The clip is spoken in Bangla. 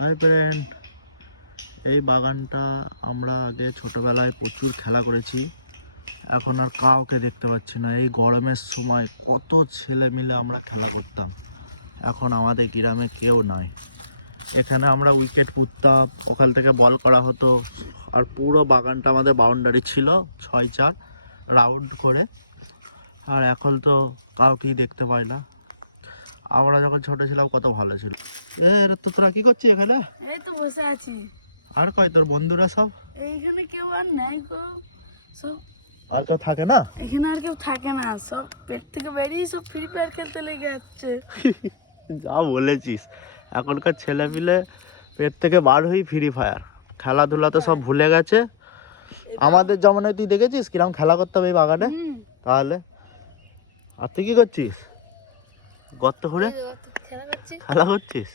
হাই ফ্রেন্ড, এই বাগানটা আমরা আগে ছোটবেলায় প্রচুর খেলা করেছি। এখন আর কাউকে দেখতে পাচ্ছি না। এই গরমের সময় কত ছেলে মিলে আমরা খেলা করতাম, এখন আমাদের গ্রামে কেউ নাই। এখানে আমরা উইকেট পুঁততাম, ওখান থেকে বল করা হতো, আর পুরো বাগানটা আমাদের বাউন্ডারি ছিল 6-4 রাউন্ড করে। আর এখন তো কাউকেই দেখতে পাই না। আমরা যখন ছোট ছিলাম কত ভালো ছিল। তো তোরা কি করছিস এখানে? এই তো বসে আছি। আর কয় তোর বন্ধুরা সব? এইখানে কেউ আর নাই গো, সব আর কেউ থাকে না? এখানে আর কেউ থাকে না, সব পেট থেকে বেরিয়ে সব ফ্রি ফায়ার খেলতে লেগে যাচ্ছে। যা বলেছিস, এখনকার ছেলে পিলে পেট থেকে বার হই ফ্রি ফায়ার, খেলাধুলা তো সব ভুলে গেছে। আমাদের যেমন তুই দেখেছিস কিরকম খেলা করতাম এই বাগানে? তাহলে আর তুই কি করছিস? গর্ত করে খেলা করছি। খেলা করছিস?